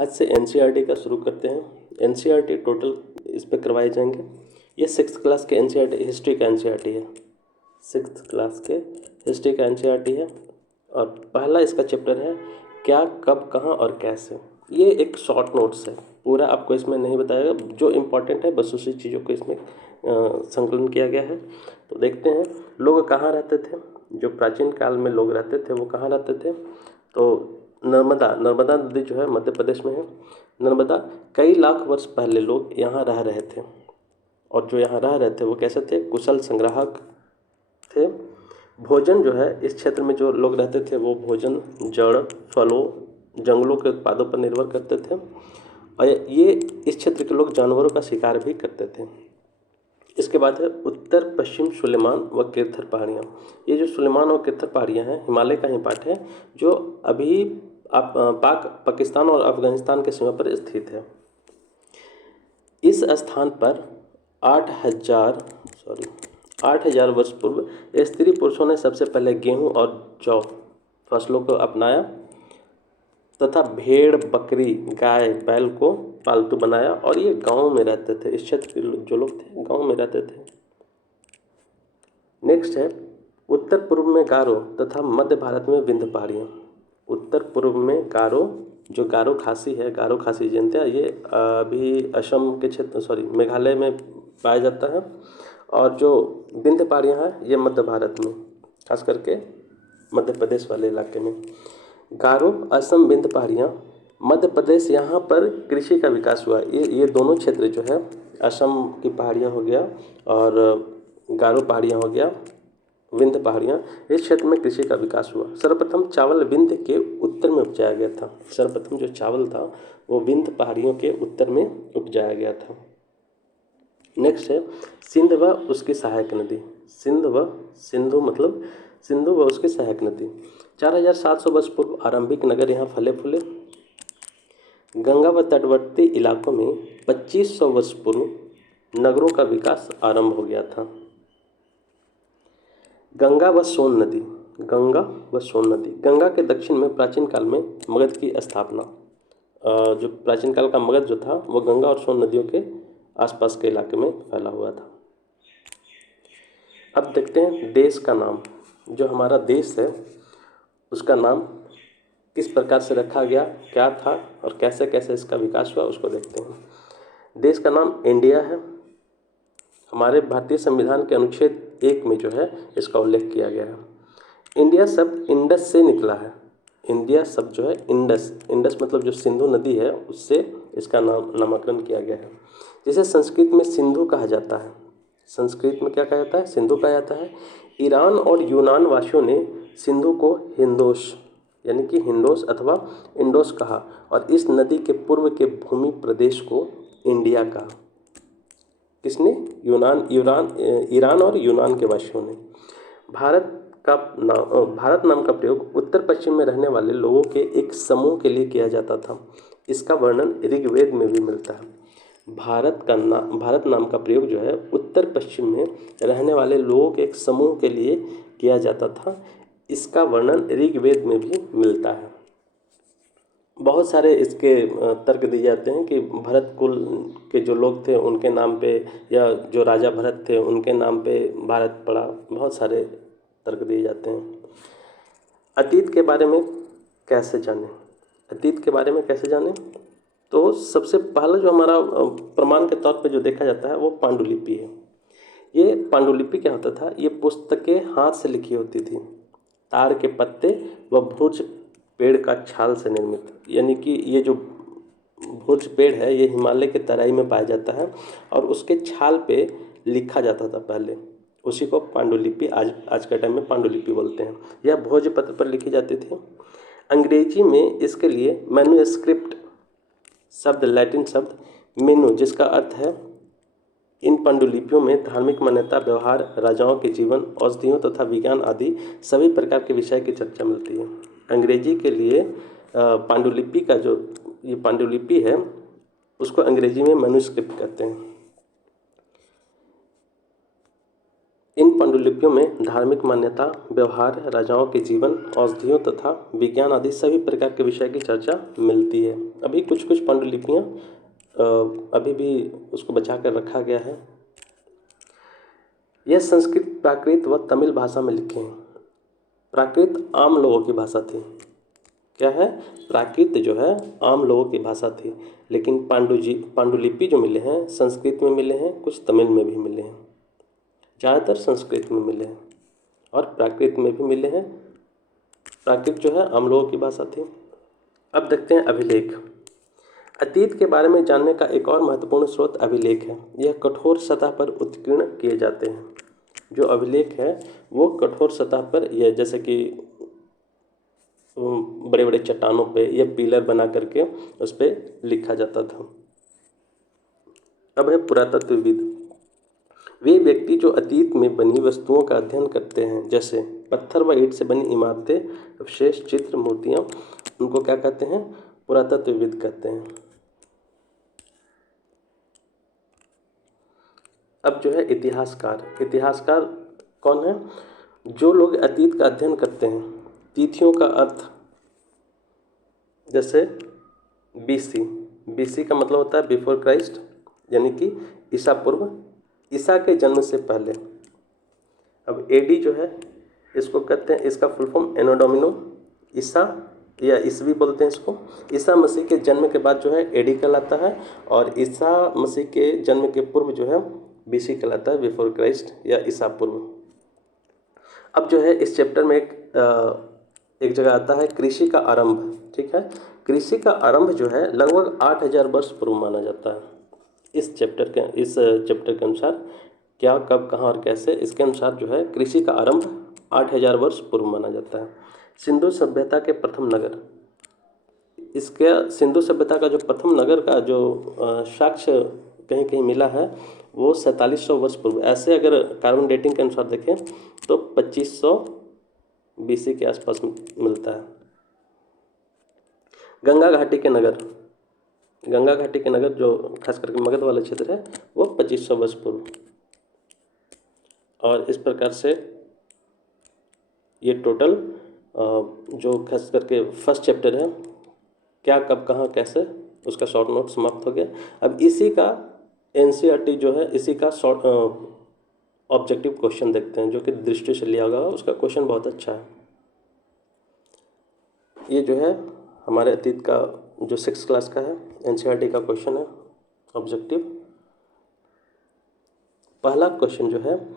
आज से एनसीईआरटी का शुरू करते हैं। एनसीईआरटी टोटल इस पे करवाए जाएंगे। ये 6th क्लास के एनसीईआरटी हिस्ट्री का एनसीईआरटी है। 6th क्लास के हिस्ट्री का एनसीईआरटी है और पहला इसका चैप्टर है क्या, कब, कहाँ और कैसे। ये एक शॉर्ट नोट्स है, पूरा आपको इसमें नहीं बताएगा, जो इम्पोर्टेंट है बस उसी चीज़ों को इसमें संकलन किया गया है। तो देखते हैं लोग कहाँ रहते थे। जो प्राचीन काल में लोग रहते थे वो कहाँ रहते थे। तो नर्मदा नदी जो है मध्य प्रदेश में है। नर्मदा, कई लाख वर्ष पहले लोग यहाँ रह रहे थे और जो यहाँ रह रहे थे वो कैसे थे, कुशल संग्राहक थे। भोजन जो है इस क्षेत्र में जो लोग रहते थे वो भोजन जड़, फलों, जंगलों के उत्पादों पर निर्भर करते थे और ये इस क्षेत्र के लोग जानवरों का शिकार भी करते थे। इसके बाद है उत्तर पश्चिम सुलेमान व किरथर पहाड़ियाँ। ये जो सुलेमान और किरथर पहाड़ियाँ हैं हिमालय का ही पार्ट है जो अभी पाकिस्तान और अफगानिस्तान के सीमा पर स्थित है। इस स्थान पर 8,000 वर्ष पूर्व स्त्री पुरुषों ने सबसे पहले गेहूं और जौ फसलों को अपनाया तथा भेड़, बकरी, गाय, बैल को पालतू बनाया और ये गांव में रहते थे। इस क्षेत्र के जो लोग थे गांव में रहते थे। नेक्स्ट है उत्तर पूर्व में गारो तथा मध्य भारत में विंध्य पहाड़ियाँ। उत्तर पूर्व में गारो, जो गारो खासी है, गारो खासी जानते हैं, ये अभी असम के क्षेत्र मेघालय में पाया जाता है और जो विंध्य पहाड़ियाँ हैं ये मध्य भारत में, खास करके मध्य प्रदेश वाले इलाके में। गारो, असम, विंध्य पहाड़ियाँ, मध्य प्रदेश, यहाँ पर कृषि का विकास हुआ। ये दोनों क्षेत्र जो है, असम की पहाड़ियाँ हो गया और गारो पहाड़ियाँ हो गया, विंध्य पहाड़ियाँ, इस क्षेत्र में कृषि का विकास हुआ। सर्वप्रथम चावल विंध्य के उत्तर में उपजाया गया था। सर्वप्रथम जो चावल था वो विंध्य पहाड़ियों के उत्तर में उपजाया गया था। नेक्स्ट है सिंध व उसकी सहायक नदी। सिंधु व उसकी सहायक नदी। 4,700 वर्ष पूर्व आरंभिक नगर यहाँ फले फूले। गंगा व तटवर्ती इलाकों में 2500 वर्ष पूर्व नगरों का विकास आरंभ हो गया था। गंगा व सोन नदी। गंगा के दक्षिण में प्राचीन काल में मगध की स्थापना। जो प्राचीन काल का मगध जो था वो गंगा और सोन नदियों के आसपास के इलाके में फैला हुआ था। अब देखते हैं देश का नाम। जो हमारा देश है उसका नाम किस प्रकार से रखा गया, क्या था और कैसे कैसे इसका विकास हुआ, उसको देखते हैं। देश का नाम इंडिया है। हमारे भारतीय संविधान के अनुच्छेद 1 में जो है इसका उल्लेख किया गया है। इंडिया शब्द इंडस से निकला है। इंडिया शब्द जो है इंडस मतलब जो सिंधु नदी है उससे इसका नामकरण किया गया है। जिसे संस्कृत में सिंधु कहा जाता है। संस्कृत में क्या कहा जाता है, सिंधु कहा जाता है। ईरान और यूनान वासियों ने सिंधु को हिंदोस यानी कि हिंदोस अथवा इंडोस कहा और इस नदी के पूर्व के भूमि प्रदेश को इंडिया कहा। किसने? ईरान और यूनान के वासियों ने। भारत नाम का प्रयोग उत्तर पश्चिम में रहने वाले लोगों के एक समूह के लिए किया जाता था। इसका वर्णन ऋग्वेद में भी मिलता है। भारत नाम का प्रयोग जो है उत्तर पश्चिम में रहने वाले लोगों के एक समूह के लिए किया जाता था। इसका वर्णन ऋग्वेद में भी मिलता है। बहुत सारे इसके तर्क दिए जाते हैं कि भरत कुल के जो लोग थे उनके नाम पे या जो राजा भरत थे उनके नाम पे भारत पड़ा। बहुत सारे तर्क दिए जाते हैं। अतीत के बारे में कैसे जानें? तो सबसे पहला जो हमारा प्रमाण के तौर पे जो देखा जाता है वो पांडुलिपि है। ये पांडुलिपि क्या होता था? ये पुस्तकें हाथ से लिखी होती थी, ताड़ के पत्ते व भुज पेड़ का छाल से निर्मित। यानी कि ये जो भुज पेड़ है ये हिमालय के तराई में पाया जाता है और उसके छाल पे लिखा जाता था पहले। उसी को पांडुलिपि आज के टाइम में पांडुलिपि बोलते हैं। यह भोजपत्र पर लिखी जाती थी। अंग्रेजी में इसके लिए मैन्युस्क्रिप्ट शब्द, लैटिन शब्द मेनू, जिसका अर्थ है इन पांडुलिपियों में धार्मिक मान्यता, व्यवहार, राजाओं के जीवन, औषधियों तथा विज्ञान आदि सभी प्रकार के विषय की चर्चा मिलती है। अंग्रेजी के लिए पांडुलिपि का जो ये पांडुलिपि है उसको अंग्रेजी में मैन्युस्क्रिप्ट कहते हैं। इन पांडुलिपियों में धार्मिक मान्यता, व्यवहार, राजाओं के जीवन, औषधियों तथा विज्ञान आदि सभी प्रकार के विषय की चर्चा मिलती है। अभी कुछ कुछ पांडुलिपियाँ अभी भी उसको बचा कर रखा गया है। यह संस्कृत, प्राकृत व तमिल भाषा में लिखे हैं। प्राकृत आम लोगों की भाषा थी। क्या है? प्राकृत जो है आम लोगों की भाषा थी, लेकिन पांडुलिपि जो मिले हैं संस्कृत में मिले हैं, कुछ तमिल में भी मिले हैं, ज़्यादातर संस्कृत में मिले हैं और प्राकृत में भी मिले हैं। प्राकृत जो है आम लोगों की भाषा थी। अब देखते हैं अभिलेख। अतीत के बारे में जानने का एक और महत्वपूर्ण स्रोत अभिलेख है। यह कठोर सतह पर उत्कीर्ण किए जाते हैं। जो अभिलेख है वो कठोर सतह पर, यह जैसे कि बड़े बड़े चट्टानों पे या पिलर बना करके उस पर लिखा जाता था। अब है पुरातत्वविद। वे व्यक्ति जो अतीत में बनी वस्तुओं का अध्ययन करते हैं, जैसे पत्थर व ईंट से बनी इमारतें, अवशेष, चित्र, मूर्तियाँ, उनको क्या कहते हैं? पुरातत्वविद कहते हैं। अब जो है इतिहासकार। इतिहासकार कौन है? जो लोग अतीत का अध्ययन करते हैं। तिथियों का अर्थ, जैसे बीसी का मतलब होता है बिफोर क्राइस्ट, यानी कि ईसा पूर्व, ईसा के जन्म से पहले। अब एडी जो है इसको कहते हैं, इसका फुल फॉर्म एनो डोमिनो, ईसा या ईसवी बोलते हैं इसको। ईसा मसीह के जन्म के बाद जो है एडी कहलाता है, और ईसा मसीह के जन्म के पूर्व जो है बीसी कहलाता है, बिफोर क्राइस्ट या ईसा पूर्व। अब जो है इस चैप्टर में एक जगह आता है कृषि का आरंभ। ठीक है, कृषि का आरंभ जो है लगभग 8000 वर्ष पूर्व माना जाता है। इस चैप्टर के अनुसार, क्या, कब, कहाँ और कैसे, इसके अनुसार जो है कृषि का आरंभ 8000 वर्ष पूर्व माना जाता है। सिंधु सभ्यता के प्रथम नगर, इसके सिंधु सभ्यता का जो प्रथम नगर का जो साक्ष्य कहीं कहीं मिला है वो 4700 वर्ष पूर्व। ऐसे अगर कार्बन डेटिंग के अनुसार देखें तो 2500 BC के आसपास मिलता है। गंगा घाटी के नगर जो खास करके मगध वाला क्षेत्र है वो 2500 वर्ष पूर्व। और इस प्रकार से ये टोटल जो खास करके फर्स्ट चैप्टर है, क्या, कब, कहाँ, कैसे, उसका शॉर्ट नोट समाप्त हो गया। अब इसी का NCERT जो है, इसी का शॉर्ट ऑब्जेक्टिव क्वेश्चन देखते हैं, जो कि दृष्टि से लिया होगा। उसका क्वेश्चन बहुत अच्छा है। ये जो है हमारे अतीत का जो 6th क्लास का है, NCERT का क्वेश्चन है ऑब्जेक्टिव। पहला क्वेश्चन जो है,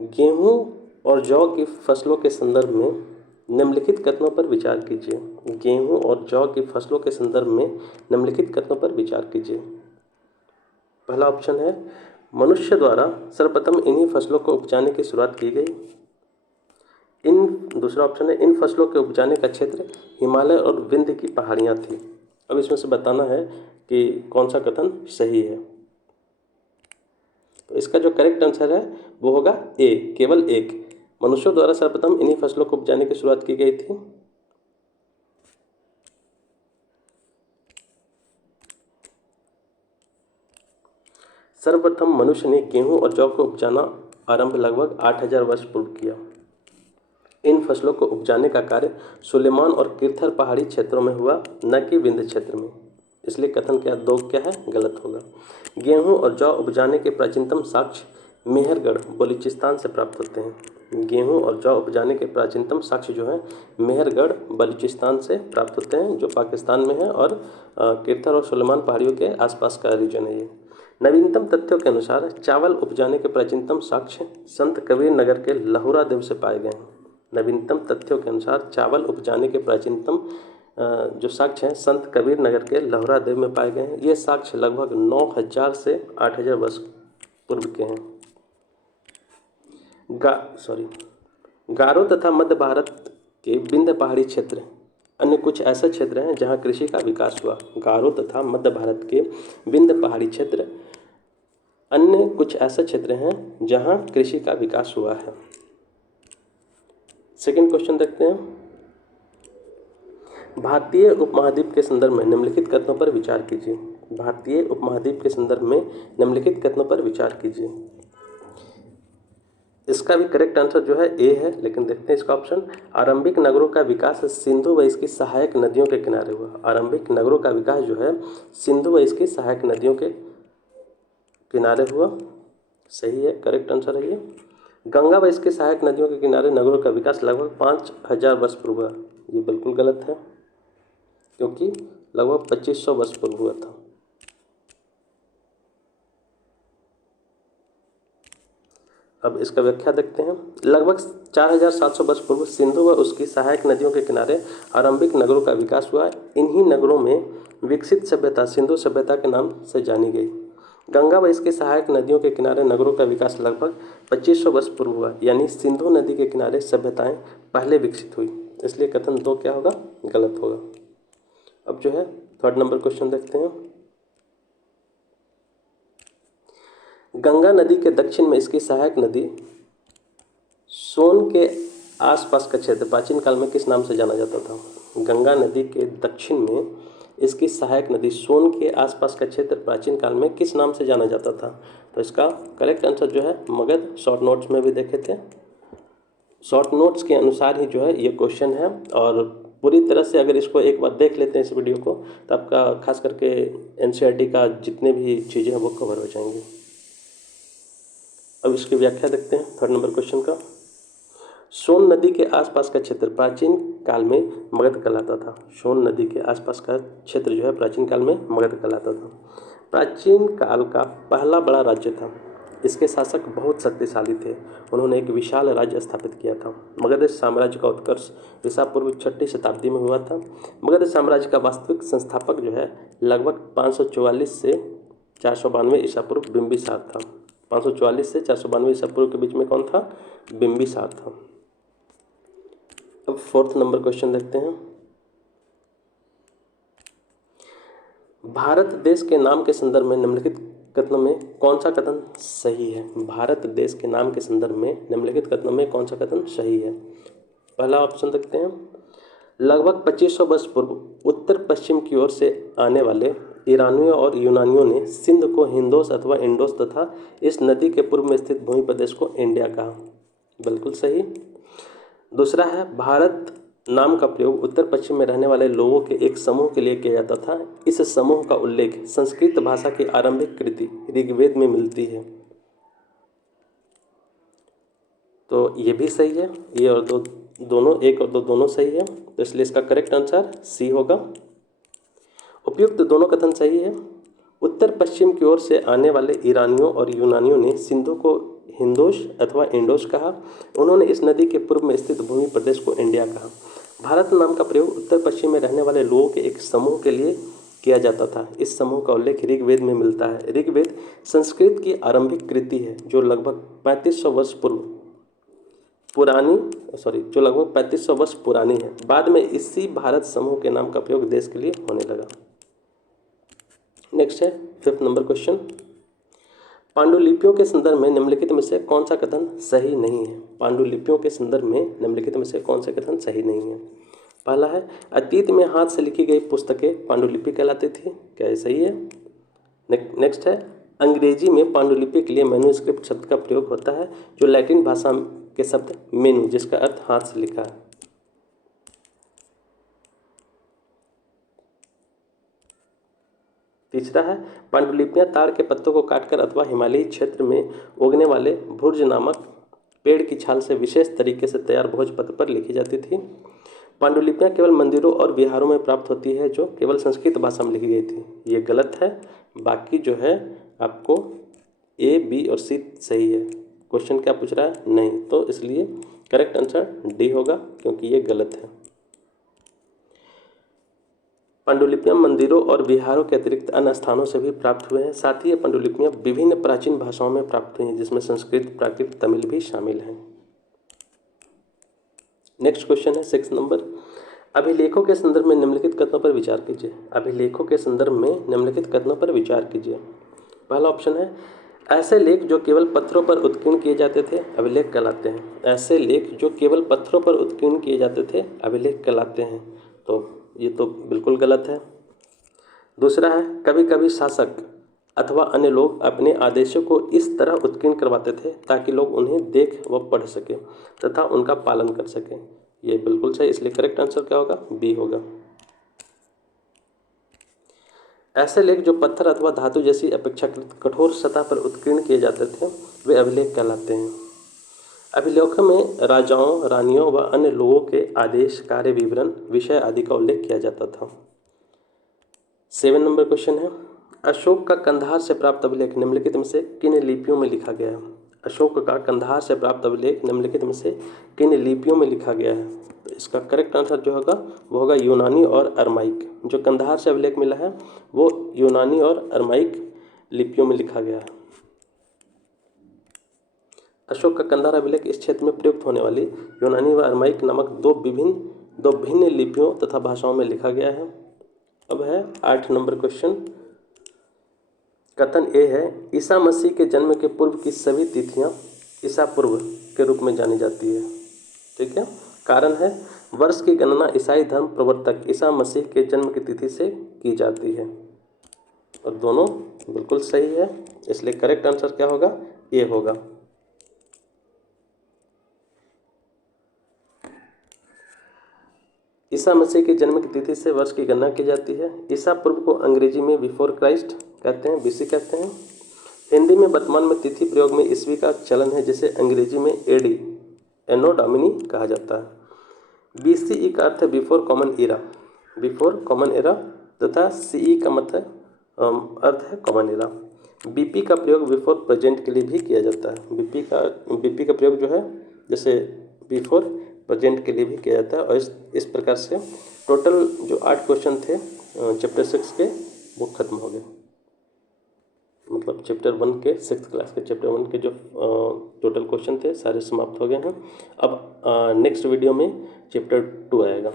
गेहूं और जौ की फसलों के संदर्भ में निम्नलिखित कथनों पर विचार कीजिए। गेहूं और जौ की फसलों के संदर्भ में निम्नलिखित कथनों पर विचार कीजिए। पहला ऑप्शन है, मनुष्य द्वारा सर्वप्रथम इन्हीं फसलों को उपजाने की शुरुआत की गई। दूसरा ऑप्शन है, इन फसलों के उपजाने का क्षेत्र हिमालय और विंध्य की पहाड़ियाँ थी। अब इसमें से बताना है कि कौन सा कथन सही है। तो इसका जो करेक्ट आंसर है वो होगा ए, केवल एक। मनुष्यों द्वारा सर्वप्रथम इन्हीं फसलों को उपजाने की शुरुआत की गई थी। सर्वप्रथम मनुष्य ने गेहूं और जौ को उपजाना आरंभ लगभग 8000 वर्ष पूर्व किया। इन फसलों को उपजाने का कार्य सुलेमान और किरथर पहाड़ी क्षेत्रों में हुआ, न कि विंध्य क्षेत्र में। इसलिए कथन क्या है, गलत होगा। गेहूं और जौ उपजाने के प्राचीनतम साक्ष्य मेहरगढ़, बलूचिस्तान से प्राप्त होते हैं। गेहूं और जौ उपजाने के प्राचीनतम साक्ष्य जो है मेहरगढ़, बलूचिस्तान से प्राप्त होते हैं, जो पाकिस्तान में है, और किरथर और सुलेमान पहाड़ियों के आसपास का रीजन है ये। नवीनतम तथ्यों के अनुसार चावल उपजाने के प्राचीनतम साक्ष्य संत कबीर नगर के लहुरा देव से पाए गए हैं। नवीनतम तथ्यों के अनुसार चावल उपजाने के प्राचीनतम जो साक्ष्य हैं संत कबीर नगर के लहुरा देव में पाए गए हैं। ये साक्ष्य लगभग 9000 से 8000 वर्ष पूर्व के हैं। गारो तथा मध्य भारत के विंध्य पहाड़ी क्षेत्र अन्य कुछ ऐसे क्षेत्र हैं जहां कृषि का विकास हुआ। गारो तथा मध्य भारत के विंध्य पहाड़ी क्षेत्र अन्य कुछ ऐसे क्षेत्र हैं जहां कृषि का विकास हुआ है। सेकंड क्वेश्चन देखते हैं। भारतीय उपमहाद्वीप के संदर्भ में निम्नलिखित कथनों पर विचार कीजिए। भारतीय उपमहाद्वीप के संदर्भ में निम्नलिखित कथनों पर विचार कीजिए। इसका भी करेक्ट आंसर जो है ए है, लेकिन देखते हैं इसका ऑप्शन। आरंभिक नगरों का विकास सिंधु व इसकी सहायक नदियों के किनारे हुआ। आरंभिक नगरों का विकास जो है सिंधु व इसकी सहायक नदियों के किनारे हुआ। सही है, करेक्ट आंसर है ये। गंगा व इसके सहायक नदियों के किनारे नगरों का विकास लगभग 5000 वर्ष पूर्व हुआ। ये बिल्कुल गलत है, क्योंकि लगभग 2500 वर्ष पूर्व हुआ था। अब इसका व्याख्या देखते हैं। लगभग 4700 वर्ष पूर्व सिंधु व उसकी सहायक नदियों के किनारे आरंभिक नगरों का विकास हुआ। इन्हीं नगरों में विकसित सभ्यता सिंधु सभ्यता के नाम से जानी गई। गंगा व इसके सहायक नदियों के किनारे नगरों का विकास लगभग 2500 वर्ष पूर्व हुआ, यानी सिंधु नदी के किनारे सभ्यताएं पहले विकसित हुई। इसलिए कथन 2 क्या होगा? गलत होगा। अब जो है थर्ड नंबर क्वेश्चन देखते हैं। गंगा नदी के दक्षिण में इसकी सहायक नदी सोन के आसपास का क्षेत्र प्राचीन काल में किस नाम से जाना जाता था? गंगा नदी के दक्षिण में इसकी सहायक नदी सोन के आसपास का क्षेत्र प्राचीन काल में किस नाम से जाना जाता था? तो इसका करेक्ट आंसर जो है मगध। शॉर्ट नोट्स में भी देखे थे, शॉर्ट नोट्स के अनुसार ही जो है ये क्वेश्चन है। और पूरी तरह से अगर इसको एक बार देख लेते हैं इस वीडियो को, तो आपका खास करके एनसीईआरटी का जितने भी चीज़ें हैं वो कवर हो जाएंगी। अब इसकी व्याख्या देखते हैं थर्ड नंबर क्वेश्चन का। सोन नदी के आसपास का क्षेत्र प्राचीन काल में मगध कहलाता था। सोन नदी के आसपास का क्षेत्र जो है प्राचीन काल में मगध कहलाता था। प्राचीन काल का पहला बड़ा राज्य था। इसके शासक बहुत शक्तिशाली थे। उन्होंने एक विशाल राज्य स्थापित किया था। मगध साम्राज्य का उत्कर्ष ईसा पूर्व 6वीं शताब्दी में हुआ था। मगध साम्राज्य का वास्तविक संस्थापक जो है लगभग 544 से 492 ईसा पूर्व बिंबिसार था। 544 से 492 ईसा पूर्व के बीच में कौन था? बिंबिसार था। अब फोर्थ नंबर क्वेश्चन देखते हैं। भारत देश के नाम के संदर्भ में निम्नलिखित कथनों में कौन सा कथन सही है? भारत देश के नाम के संदर्भ में निम्नलिखित कथनों में कौन सा कथन सही है? पहला ऑप्शन देखते हैं। लगभग 2500 वर्ष पूर्व उत्तर पश्चिम की ओर से आने वाले ईरानियों और यूनानियों ने सिंध को हिंदोस अथवा इंडोस तथा इस नदी के पूर्व में स्थित भूमि प्रदेश को इंडिया कहा। बिल्कुल सही। दूसरा है, भारत नाम का प्रयोग उत्तर पश्चिम में रहने वाले लोगों के एक समूह के लिए किया जाता था। इस समूह का उल्लेख संस्कृत भाषा की आरंभिक कृति ऋग्वेद में मिलती है। तो ये भी सही है। ये और दो दोनों, एक और दो दोनों सही है। तो इसलिए इसका करेक्ट आंसर सी होगा। उपयुक्त दोनों कथन सही है। उत्तर पश्चिम की ओर से आने वाले ईरानियों और यूनानियों ने सिंधु को हिंदोश अथवा इंडोस कहा। उन्होंने इस नदी के पूर्व में स्थित भूमि प्रदेश को इंडिया कहा। भारत नाम का प्रयोग उत्तर पश्चिम में रहने वाले लोगों के एक समूह के लिए किया जाता था। इस समूह का उल्लेख ऋग्वेद में मिलता है। ऋग्वेद संस्कृत की आरंभिक कृति है जो लगभग 3500 वर्ष पुरानी है। बाद में इसी भारत समूह के नाम का प्रयोग देश के लिए होने लगा। नेक्स्ट है फिफ्थ नंबर क्वेश्चन। पांडुलिपियों के संदर्भ में निम्नलिखित में से कौन सा कथन सही नहीं है? पांडुलिपियों के संदर्भ में निम्नलिखित में से कौन सा कथन सही नहीं है? पहला है, अतीत में हाथ से लिखी गई पुस्तकें पांडुलिपि कहलाती थी। क्या ये सही है? नेक्स्ट है, अंग्रेजी में पांडुलिपि के लिए मैन्युस्क्रिप्ट शब्द का प्रयोग होता है जो लैटिन भाषा के शब्द मेनू जिसका अर्थ हाथ से लिखा है। तीसरा है, पांडुलिपियां ताड़ के पत्तों को काटकर अथवा हिमालयी क्षेत्र में उगने वाले भुर्ज नामक पेड़ की छाल से विशेष तरीके से तैयार भोजपत्र पर लिखी जाती थी। पांडुलिपियां केवल मंदिरों और विहारों में प्राप्त होती है जो केवल संस्कृत भाषा में लिखी गई थी। ये गलत है। बाकी जो है आपको ए, बी और सी सही है। क्वेश्चन क्या पूछ रहा है? नहीं, तो इसलिए करेक्ट आंसर डी होगा, क्योंकि ये गलत है। पांडुलिपियां मंदिरों और विहारों के अतिरिक्त अन्य स्थानों से भी प्राप्त हुए हैं। साथ ही ये पांडुलिपियां विभिन्न प्राचीन भाषाओं में प्राप्त हुई हैं, जिसमें संस्कृत, प्राकृत, तमिल भी शामिल हैं। नेक्स्ट क्वेश्चन है 6 नंबर। अभिलेखों के संदर्भ में निम्नलिखित कथनों पर विचार कीजिए। अभिलेखों के संदर्भ में निम्नलिखित कथनों पर विचार कीजिए। पहला ऑप्शन है, ऐसे लेख जो केवल पत्थरों पर उत्कीर्ण किए जाते थे अभिलेख कहलाते हैं। ऐसे लेख जो केवल पत्थरों पर उत्कीर्ण किए जाते थे अभिलेख कहलाते हैं। तो ये तो बिल्कुल गलत है। दूसरा है, कभी कभी शासक अथवा अन्य लोग अपने आदेशों को इस तरह उत्कीर्ण करवाते थे ताकि लोग उन्हें देख व पढ़ सकें तथा उनका पालन कर सकें। ये बिल्कुल सही, इसलिए करेक्ट आंसर क्या होगा? बी होगा। ऐसे लेख जो पत्थर अथवा धातु जैसी अपेक्षाकृत कठोर सतह पर उत्कीर्ण किए जाते थे वे अभिलेख कहलाते हैं। अभिलेखों में राजाओं, रानियों व अन्य लोगों के आदेश, कार्य विवरण, विषय आदि का उल्लेख किया जाता था। 7 नंबर क्वेश्चन है, अशोक का कंधार से प्राप्त अभिलेख निम्नलिखित में से किन लिपियों में लिखा गया है? अशोक का कंधार से प्राप्त अभिलेख निम्नलिखित में से किन लिपियों में लिखा गया है? तो इसका करेक्ट आंसर जो होगा वो होगा यूनानी और अरमाइक। जो कंधार से अभिलेख मिला है वो यूनानी और अरमाइक लिपियों में लिखा गया है। अशोक का कंधार अभिलेख इस क्षेत्र में प्रयुक्त होने वाली यूनानी व अरमाइक नामक दो भिन्न लिपियों तथा भाषाओं में लिखा गया है। अब है 8 नंबर क्वेश्चन। कथन ए है, ईसा मसीह के जन्म के पूर्व की सभी तिथियां ईसा पूर्व के रूप में जानी जाती है। ठीक है, कारण है वर्ष की गणना ईसाई धर्म प्रवर्तक ईसा मसीह के जन्म की तिथि से की जाती है। और दोनों बिल्कुल सही है, इसलिए करेक्ट आंसर क्या होगा? ए होगा। ईसा मसीह के जन्म की तिथि से वर्ष की गणना की जाती है। ईसा पूर्व को अंग्रेजी में बिफोर क्राइस्ट कहते हैं, बीसी कहते हैं। हिंदी में वर्तमान में तिथि प्रयोग में ईस्वी का चलन है, जिसे अंग्रेजी में एडी, एनो डोमिनी कहा जाता है। बीसीई का अर्थ है before common era, before common era, तथा सीई का मतलब अर्थ है कॉमन एरा। बीपी का प्रयोग बिफोर प्रेजेंट के लिए भी किया जाता है। बीपी का प्रयोग जो है जैसे बिफोर प्रेजेंट के लिए भी किया जाता है। और इस प्रकार से टोटल जो 8 क्वेश्चन थे चैप्टर 6 के वो खत्म हो गए। मतलब चैप्टर 1 के 6th क्लास के चैप्टर 1 के जो टोटल क्वेश्चन थे सारे समाप्त हो गए हैं। अब नेक्स्ट वीडियो में चैप्टर 2 आएगा।